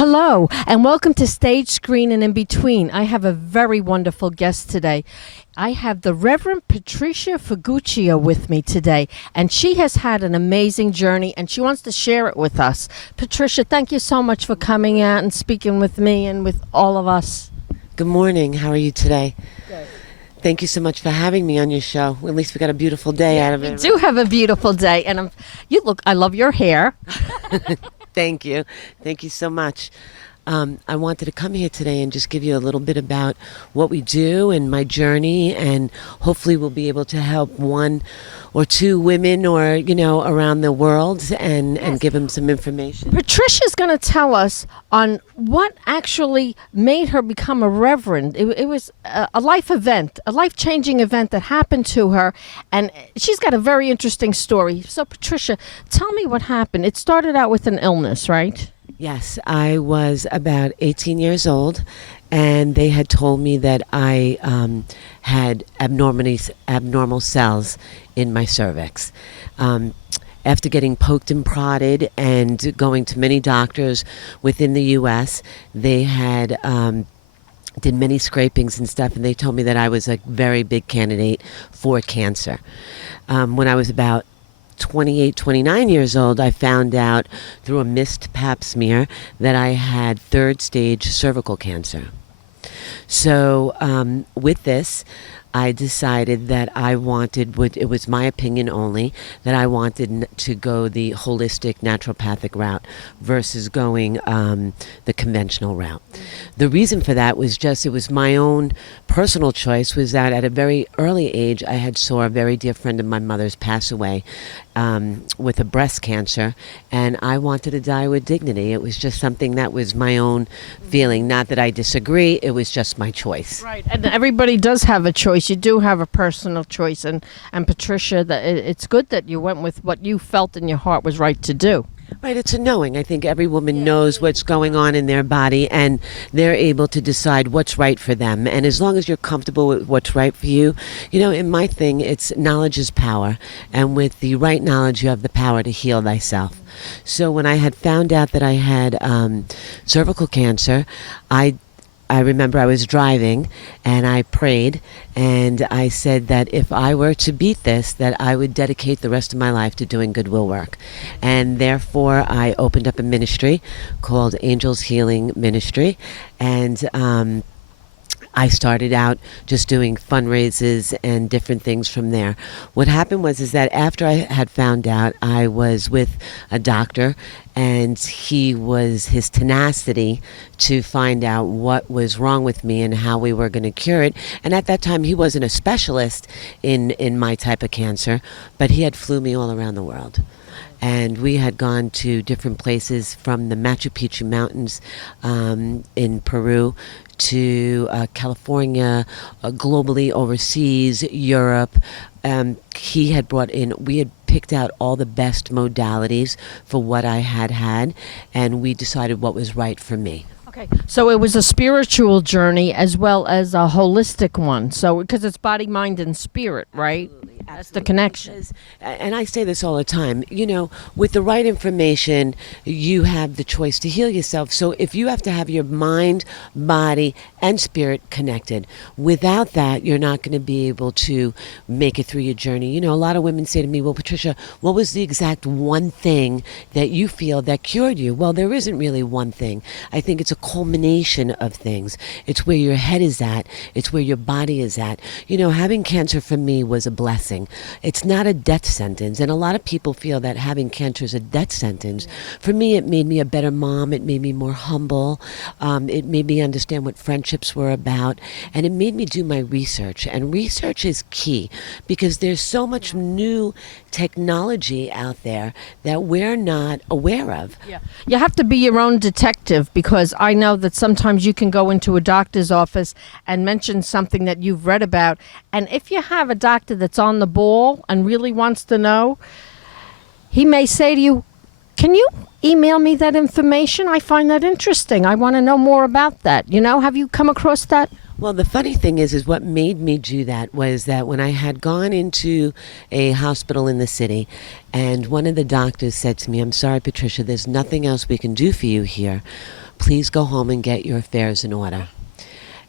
Hello, and welcome to Stage, Screen, and In Between. I have a very wonderful guest today. I have the Reverend Patricia Figuccio with me today, and she has had an amazing journey, and she wants to share it with us. Patricia, thank you so much for coming out and speaking with me and with all of us. Good morning. How are you today? Good. Thank you so much for having me on your show. At least we got a beautiful day out of it. We do have a beautiful day, and I love your hair. Thank you. Thank you so much. I wanted to come here today and just give you a little bit about what we do and my journey, and hopefully we'll be able to help one or two women or, around the world and give them some information. Patricia's going to tell us on what actually made her become a reverend. It was a life event, a life-changing event that happened to her, and she's got a very interesting story. So, Patricia, tell me what happened. It started out with an illness, right? Yes, I was about 18 years old, and they had told me that I had abnormal cells in my cervix. After getting poked and prodded and going to many doctors within the U.S., they had did many scrapings and stuff, and they told me that I was a very big candidate for cancer. When I was about 28, 29 years old, I found out through a missed pap smear that I had third stage cervical cancer. So with this, I decided that I wanted, it was my opinion only, that I wanted to go the holistic naturopathic route versus going the conventional route. The reason for that was just, it was my own personal choice, was that at a very early age, I had saw a very dear friend of my mother's pass away with a breast cancer, and I wanted to die with dignity. It was just something that was my own feeling. Not that I disagree, it was just my choice. Right, and everybody does have a choice. You do have a personal choice, and Patricia, that it's good that you went with what you felt in your heart was right to do. Right, it's a knowing. I think every woman knows what's going on in their body, and they're able to decide what's right for them. And as long as you're comfortable with what's right for you, in my thing, it's knowledge is power. And with the right knowledge, you have the power to heal thyself. So when I had found out that I had cervical cancer, I remember I was driving and I prayed and I said that if I were to beat this, that I would dedicate the rest of my life to doing goodwill work. And therefore I opened up a ministry called Angels Healing Ministry, and I started out just doing fundraisers and different things from there. What happened is that after I had found out, I was with a doctor, and his tenacity to find out what was wrong with me and how we were going to cure it. And at that time, he wasn't a specialist in my type of cancer, but he had flew me all around the world. And we had gone to different places, from the Machu Picchu Mountains in Peru to California, globally overseas, Europe. We had picked out all the best modalities for what I had, and we decided what was right for me. Okay, so it was a spiritual journey as well as a holistic one. So, because it's body, mind, and spirit, right? That's the connection. And I say this all the time, with the right information, you have the choice to heal yourself. So if you have to have your mind, body, and spirit connected, without that, you're not going to be able to make it through your journey. A lot of women say to me, well, Patricia, what was the exact one thing that you feel that cured you? Well, there isn't really one thing. I think it's a culmination of things. It's where your head is at. It's where your body is at. Having cancer for me was a blessing. It's not a death sentence, and a lot of people feel that having cancer is a death sentence. For me, it made me a better mom. It made me more humble. It made me understand what friendships were about, and it made me do my research. And research is key, because there's so much new technology out there that we're not aware of. Yeah. You have to be your own detective, because I know that sometimes you can go into a doctor's office and mention something that you've read about, and if you have a doctor that's on the ball and really wants to know, he may say to you, can you email me that information? I find that interesting. I want to know more about that. Have you come across that? Well, the funny thing is what made me do that was that when I had gone into a hospital in the city, and one of the doctors said to me, I'm sorry, Patricia, there's nothing else we can do for you here, please go home and get your affairs in order.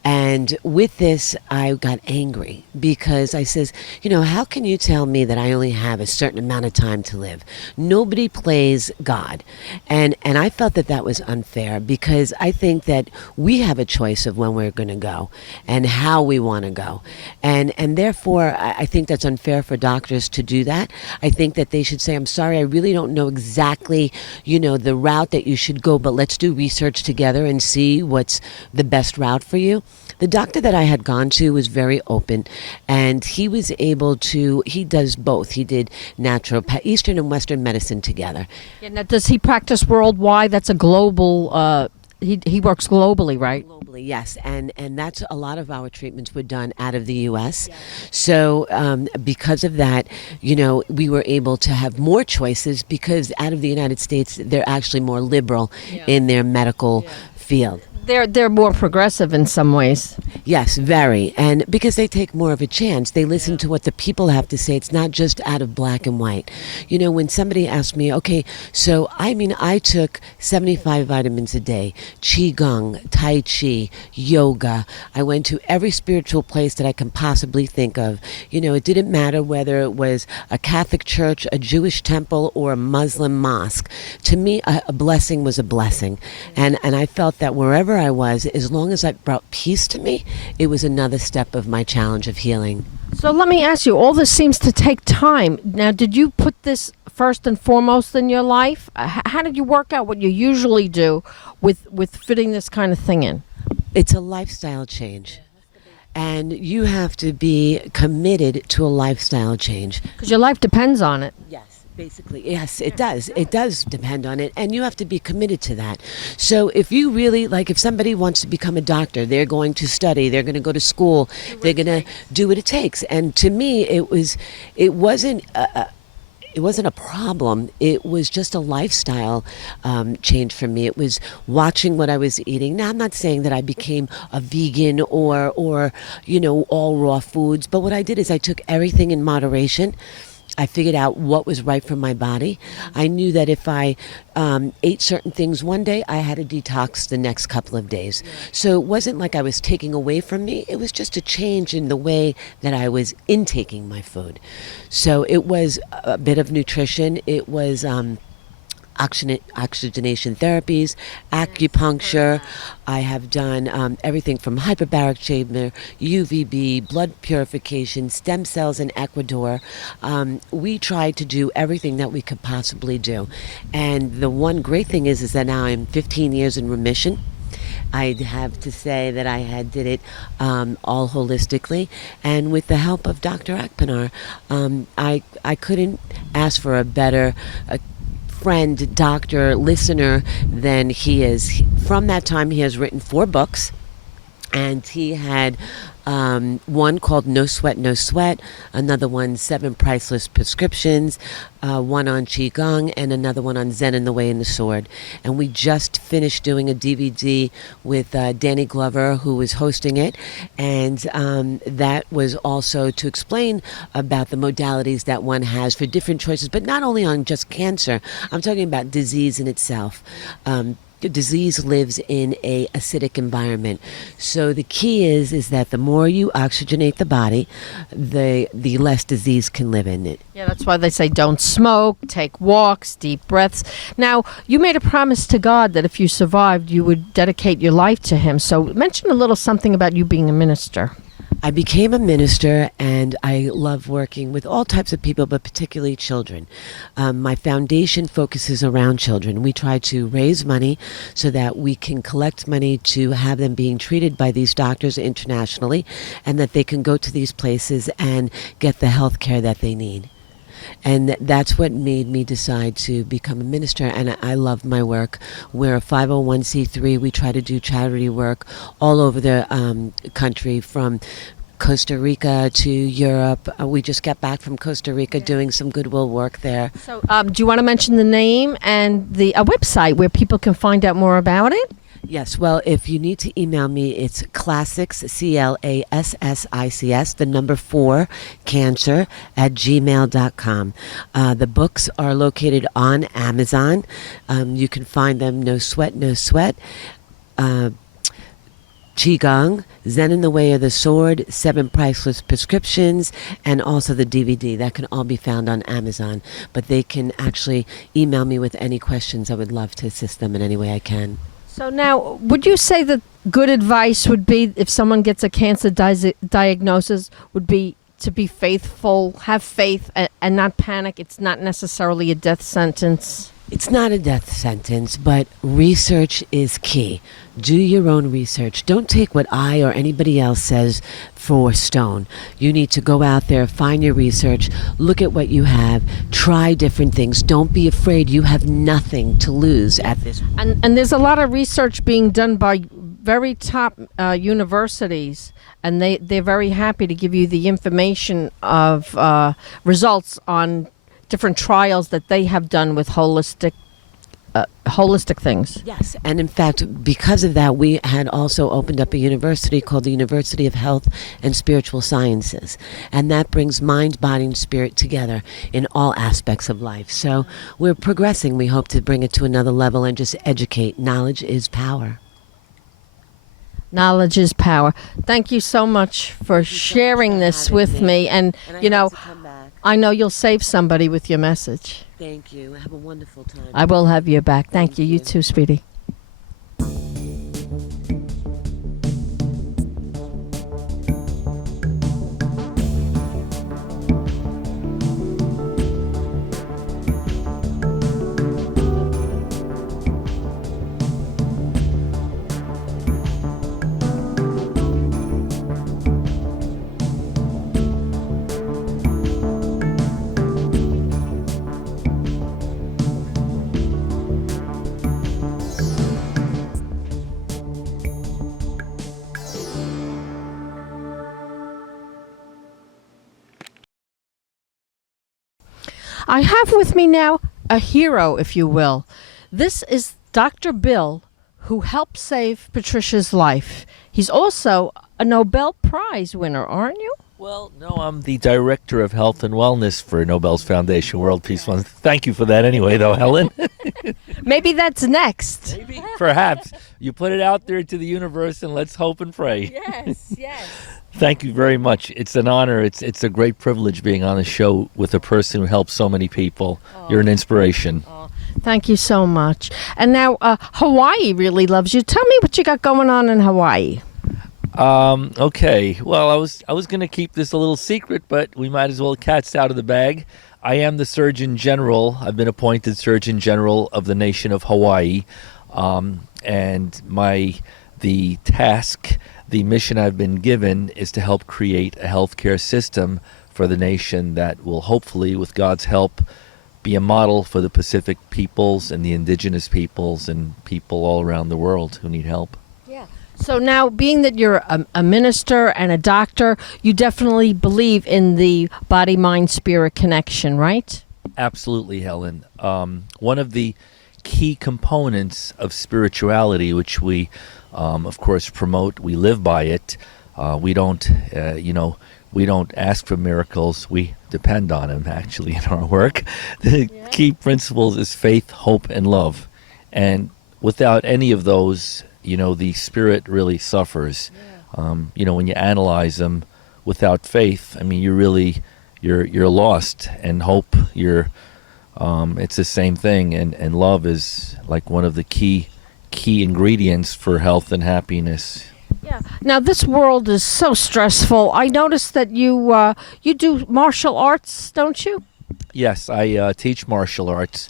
And with this, I got angry because I says, how can you tell me that I only have a certain amount of time to live? Nobody plays God. And I felt that was unfair, because I think that we have a choice of when we're going to go and how we want to go. And therefore, I think that's unfair for doctors to do that. I think that they should say, I'm sorry, I really don't know exactly, the route that you should go, but let's do research together and see what's the best route for you. The doctor that I had gone to was very open, and he was able to, he does both. He did Eastern and Western medicine together. Yeah, now, does he practice worldwide? That's a global, he works globally, right? Globally, yes. And that's a lot of our treatments were done out of the U.S. Yeah. So because of that, we were able to have more choices, because out of the United States, they're actually more liberal in their medical field. They're more progressive in some ways. Yes, very. And because they take more of a chance, they listen to what the people have to say. It's not just out of black and white. When somebody asked me, okay, so I took 75 vitamins a day, Qigong, Tai Chi, yoga. I went to every spiritual place that I can possibly think of. It didn't matter whether it was a Catholic church, a Jewish temple, or a Muslim mosque. To me, a blessing was a blessing. And I felt that wherever I was, as long as it brought peace to me, it was another step of my challenge of healing. So let me ask you, all this seems to take time. Now, did you put this first and foremost in your life? How did you work out what you usually do with fitting this kind of thing in? It's a lifestyle change. And you have to be committed to a lifestyle change. Because your life depends on it. Yes. Basically, yes, it does. It does depend on it, and you have to be committed to that. So if you really, if somebody wants to become a doctor, they're going to study, they're going to go to school, they're going to do what it takes. And to me, it wasn't a problem. It was just a lifestyle change for me. It was watching what I was eating. Now, I'm not saying that I became a vegan or all raw foods, but what I did is I took everything in moderation. I figured out what was right for my body. I knew that if I ate certain things one day, I had to detox the next couple of days. So it wasn't like I was taking away from me. It was just a change in the way that I was intaking my food. So it was a bit of nutrition. It was oxygenation therapies, acupuncture. I have done everything from hyperbaric chamber, UVB, blood purification, stem cells in Ecuador. We tried to do everything that we could possibly do. And the one great thing is that now I'm 15 years in remission. I have to say that I did it all holistically, and with the help of Dr. Akpinar, I couldn't ask for a better friend, doctor, listener than he is. From that time, he has written 4 books, and he had one called No Sweat, No Sweat, another one, 7 Priceless Prescriptions, one on Qigong, and another one on Zen and the Way and the Sword. And we just finished doing a DVD with Danny Glover, who was hosting it, and that was also to explain about the modalities that one has for different choices, but not only on just cancer. I'm talking about disease in itself. Disease lives in a acidic environment. So the key is that the more you oxygenate the body, the less disease can live in it. Yeah, that's why they say don't smoke, take walks, deep breaths. Now, you made a promise to God that if you survived, you would dedicate your life to him. So mention a little something about you being a minister. I became a minister, and I love working with all types of people, but particularly children. My foundation focuses around children. We try to raise money so that we can collect money to have them being treated by these doctors internationally, and that they can go to these places and get the health care that they need. And that's what made me decide to become a minister, and I love my work. We're a 501c3. We try to do charity work all over the country, from Costa Rica to Europe. We just got back from Costa Rica doing some goodwill work there. So do you want to mention the name and the website where people can find out more about it? Yes, well, if you need to email me, it's classics, CLASSICS, the number 4, cancer, @gmail.com. The books are located on Amazon. You can find them, No Sweat, No Sweat. Qigong, Zen in the Way of the Sword, 7 Priceless Prescriptions, and also the DVD. That can all be found on Amazon. But they can actually email me with any questions. I would love to assist them in any way I can. So now, would you say that good advice would be, if someone gets a cancer diagnosis, would be to be faithful, have faith, and not panic? It's not necessarily a death sentence. It's not a death sentence, but research is key. Do your own research. Don't take what I or anybody else says for stone. You need to go out there, find your research, look at what you have, try different things. Don't be afraid. You have nothing to lose at this point. And there's a lot of research being done by very top universities, and they're very happy to give you the information of results on different trials that they have done with holistic things. Yes, and in fact, because of that, we had also opened up a university called the University of Health and Spiritual Sciences, and that brings mind, body, and spirit together in all aspects of life. So we're progressing. We hope to bring it to another level and just educate. Knowledge is power. Knowledge is power. Thank you so much for sharing this with me. And you know, I know you'll save somebody with your message. Thank you. Have a wonderful time. I will have you back. Thank you. You too, sweetie. I have with me now a hero, if you will. This is Dr. Bill, who helped save Patricia's life. He's also a Nobel Prize winner, aren't you? Well, no, I'm the Director of Health and Wellness for Nobel's Foundation World Peace Fund. Thank you for that anyway, though, Helen. Maybe that's next. Maybe. Perhaps. You put it out there to the universe, and let's hope and pray. Yes, yes. Thank you very much. It's an honor. It's a great privilege being on the show with a person who helps so many people. You're an inspiration. Thank you so much. And now Hawaii really loves you. Tell me what you got going on in Hawaii. Okay. Well, I was going to keep this a little secret, but we might as well cat's out of the bag. I am the Surgeon General. I've been appointed Surgeon General of the nation of Hawaii. And the task, the mission I've been given is to help create a healthcare system for the nation that will hopefully, with God's help, be a model for the Pacific peoples and the indigenous peoples and people all around the world who need help. Yeah. So now, being that you're a minister and a doctor, you definitely believe in the body-mind-spirit connection, right? Absolutely, Helen. One of the key components of spirituality, which we of course promote, we live by it. We don't ask for miracles, we depend on them actually in our work. The key principles is faith, hope, and love. And without any of those, the spirit really suffers. When you analyze them, without faith, you're lost, and hope, it's the same thing, and love is like one of the key ingredients for health and happiness. Yeah. Now, this world is so stressful. I noticed that you do martial arts, don't you? Yes, I teach martial arts.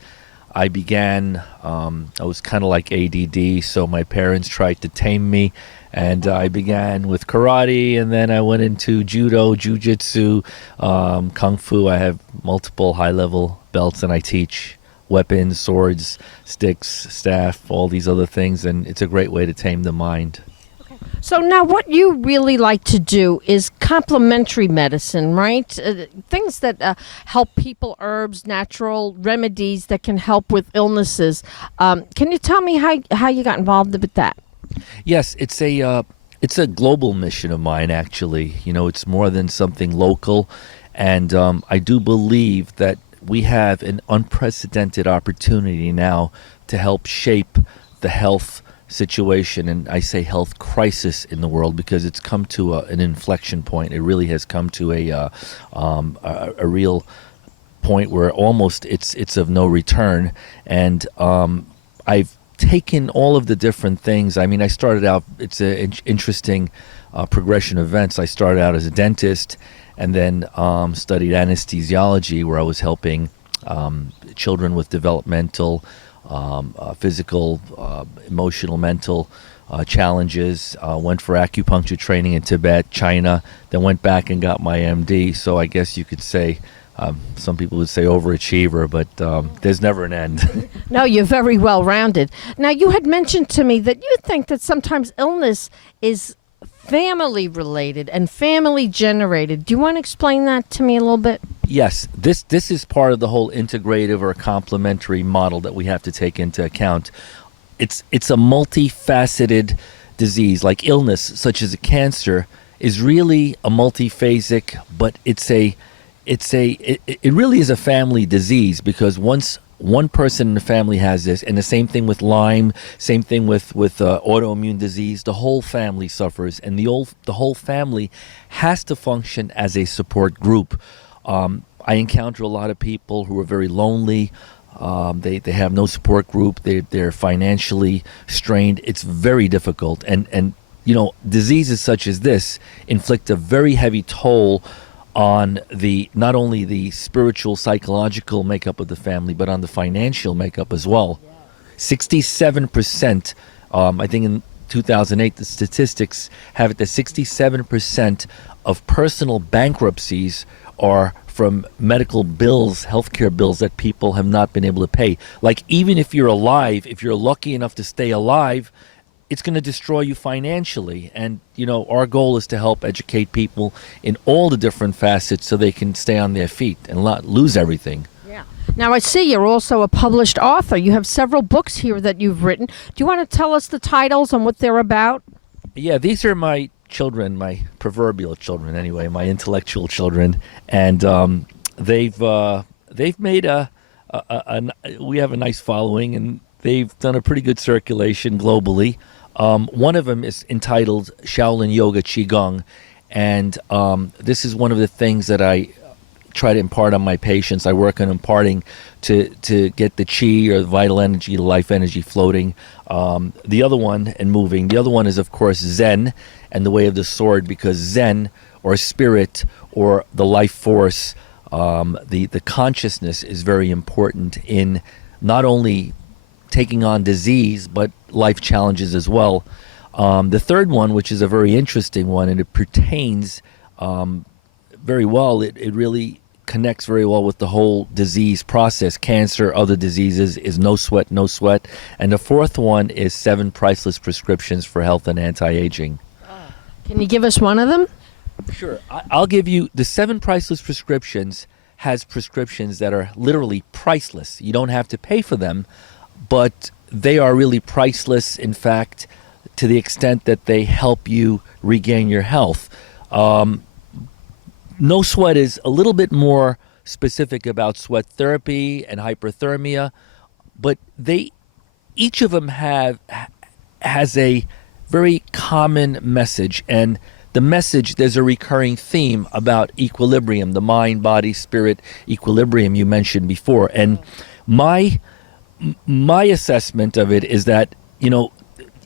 I began, I was kind of like ADD, so my parents tried to tame me, and I began with karate, and then I went into judo, jiu-jitsu, kung fu. I have multiple high-level belts, and I teach weapons, swords, sticks, staff, all these other things, and it's a great way to tame the mind. So now what you really like to do is complementary medicine, right? Things that help people, herbs, natural remedies that can help with illnesses. Can you tell me how you got involved with that? Yes, it's a global mission of mine, actually. It's more than something local, and I do believe that we have an unprecedented opportunity now to help shape the health situation, and I say health crisis in the world because it's come to an inflection point. It really has come to a real point where almost it's of no return. And I've taken all of the different things. I mean, I started out, it's an interesting progression of events. I started out as a dentist and then studied anesthesiology, where I was helping children with developmental, physical, emotional, mental challenges. Went for acupuncture training in Tibet, China, then went back and got my MD. So I guess you could say, some people would say overachiever, but there's never an end. No, you're very well rounded. Now, you had mentioned to me that you think that sometimes illness is family related and family generated. Do you want to explain that to me a little bit? Yes, this is part of the whole integrative or complementary model that we have to take into account. It's a multifaceted disease, like illness, such as a cancer, is really a multiphasic, but it really is a family disease, because once one person in the family has this, and the same thing with Lyme, same thing with autoimmune disease, the whole family suffers, and the whole family has to function as a support group. I encounter a lot of people who are very lonely. They have no support group. They're financially strained. It's very difficult, and diseases such as this inflict a very heavy toll on not only the spiritual, psychological makeup of the family, but on the financial makeup as well. 67%, I think in 2008, the statistics have it that 67% of personal bankruptcies are from medical bills, healthcare bills that people have not been able to pay. Like, even if you're alive, if you're lucky enough to stay alive, it's going to destroy you financially. And, our goal is to help educate people in all the different facets so they can stay on their feet and not lose everything. Yeah. Now, I see you're also a published author. You have several books here that you've written. Do you want to tell us the titles and what they're about? Yeah, these are my children, my proverbial children anyway, my intellectual children. And they've made we have a nice following, and they've done a pretty good circulation globally. One of them is entitled Shaolin Yoga Qigong, and this is one of the things that I try to impart on my patients. I work on imparting to get the qi, or the vital energy, the life energy flowing. The other one, and moving. The other one is, of course, Zen and the way of the sword, because Zen, or spirit, or the life force, the consciousness is very important in not only taking on disease, but life challenges as well. The third one, which is a very interesting one, and it pertains very well, it really connects very well with the whole disease process, cancer, other diseases, is No Sweat, No Sweat. And the fourth one is 7 Priceless Prescriptions for Health and Anti-Aging. Can you give us one of them? Sure. I'll give you the 7 Priceless Prescriptions. Has prescriptions that are literally priceless. You don't have to pay for them, but they are really priceless, in fact, to the extent that they help you regain your health. No Sweat is a little bit more specific about sweat therapy and hyperthermia, but each of them has a very common message, and the message, there's a recurring theme about equilibrium, the mind, body, spirit equilibrium you mentioned before. And my assessment of it is that,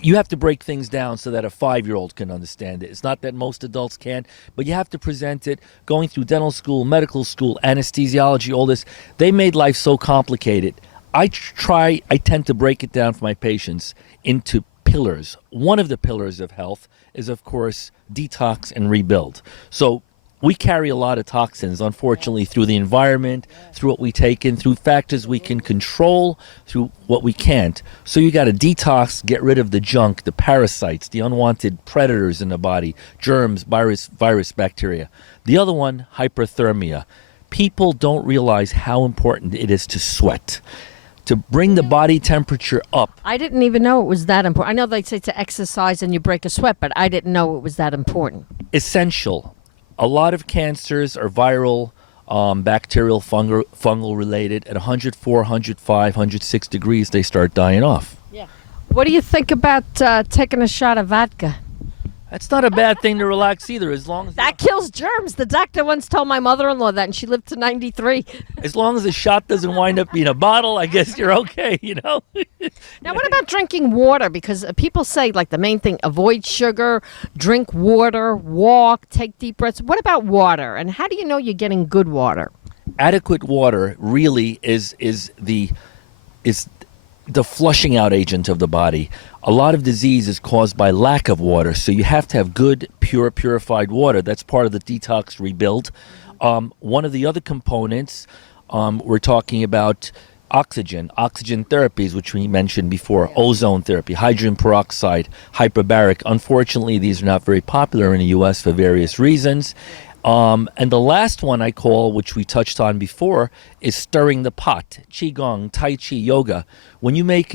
you have to break things down so that a 5-year-old can understand it. It's not that most adults can, but you have to present it. Going through dental school, medical school, anesthesiology, all this, they made life so complicated. I tend to break it down for my patients into pillars. One of the pillars of health is, of course, detox and rebuild. So we carry a lot of toxins, unfortunately, through the environment, through what we take in, through factors we can control, through what we can't. So you got to detox, get rid of the junk, the parasites, the unwanted predators in the body, germs, virus, bacteria. The other one, hyperthermia. People don't realize how important it is to sweat, to bring the body temperature up. I didn't even know it was that important. I know they say to exercise and you break a sweat, but I didn't know it was that important. Essential. A lot of cancers are viral, bacterial, fungal related. At 104, 105, 106 degrees, they start dying off. Yeah. What do you think about taking a shot of vodka? That's not a bad thing to relax either, as long as That kills germs. The doctor once told my mother-in-law that, and she lived to 93. as long as the shot doesn't wind up being a bottle, I guess you're okay, you know? Now, what about drinking water? Because people say, like, the main thing, avoid sugar, drink water, walk, take deep breaths. What about water? And how do you know you're getting good water? Adequate water really is the flushing out agent of the body. A lot of disease is caused by lack of water, so you have to have good, purified water. That's part of the detox rebuild. One of the other components, we're talking about oxygen therapies, which we mentioned before, ozone therapy, hydrogen peroxide, hyperbaric. Unfortunately, these are not very popular in the U.S. for various reasons. And the last one I call, which we touched on before, is stirring the pot. Qigong, Tai Chi, yoga. When you make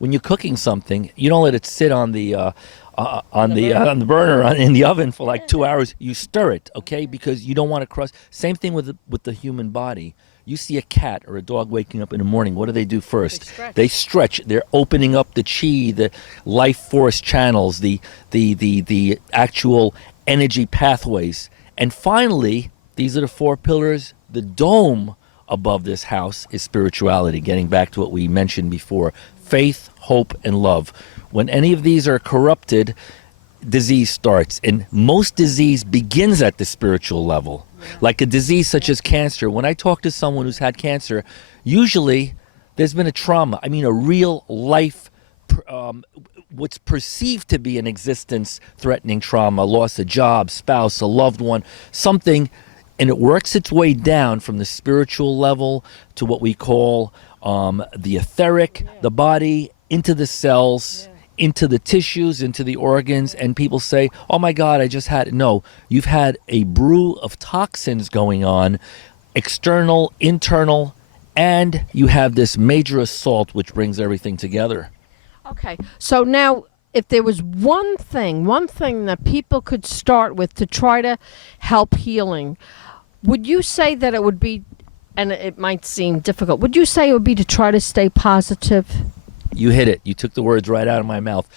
when you're cooking something, you don't let it sit on the burner in the oven for like 2 hours. You stir it, okay? Because you don't want to cross. Same thing with the human body. You see a cat or a dog waking up in the morning. What do they do first? They stretch. They're opening up the chi, the life force channels, the actual energy pathways. And finally, these are the 4 pillars. The dome above this house is spirituality, getting back to what we mentioned before. Faith, hope, and love. When any of these are corrupted, disease starts. And most disease begins at the spiritual level. Like a disease such as cancer. When I talk to someone who's had cancer, usually there's been a trauma. I mean, a real life what's perceived to be an existence-threatening trauma, loss of job, spouse, a loved one, something, and it works its way down from the spiritual level to what we call the etheric, the body, into the cells, into the tissues, into the organs, and people say, oh my God, I just had it. No, you've had a brew of toxins going on, external, internal, and you have this major assault which brings everything together. Okay, so now if there was one thing that people could start with to try to help healing, would you say that it would be, and it might seem difficult, would you say it would be to try to stay positive? You hit it. You took the words right out of my mouth.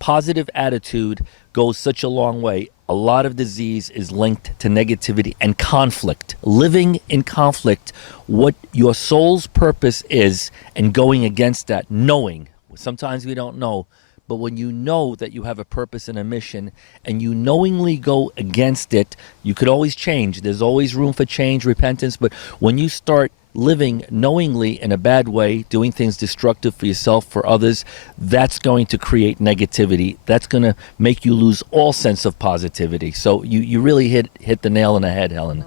Positive attitude goes such a long way. A lot of disease is linked to negativity and conflict. Living in conflict, what your soul's purpose is, and going against that, knowing. Sometimes we don't know, but when you know that you have a purpose and a mission and you knowingly go against it, you could always change. There's always room for change, repentance, but when you start living knowingly in a bad way, doing things destructive for yourself, for others, that's going to create negativity. That's going to make you lose all sense of positivity. So you really hit the nail on the head, Helen.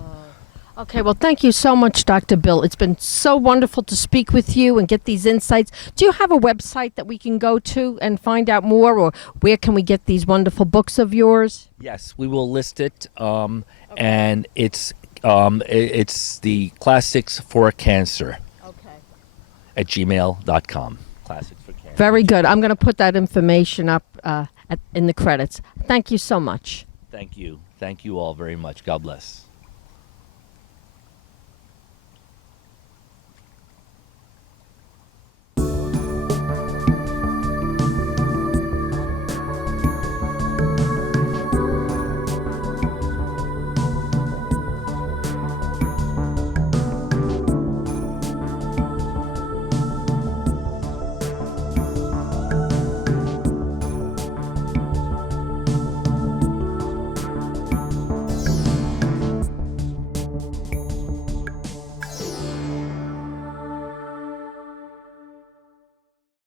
Okay, well, thank you so much, Dr. Bill. It's been so wonderful to speak with you and get these insights. Do you have a website that we can go to and find out more, or where can we get these wonderful books of yours? Yes, we will list it, and it's the Classics for Cancer at gmail.com. Classics for Cancer. Very good. I'm going to put that information up in the credits. Thank you so much. Thank you. Thank you all very much. God bless.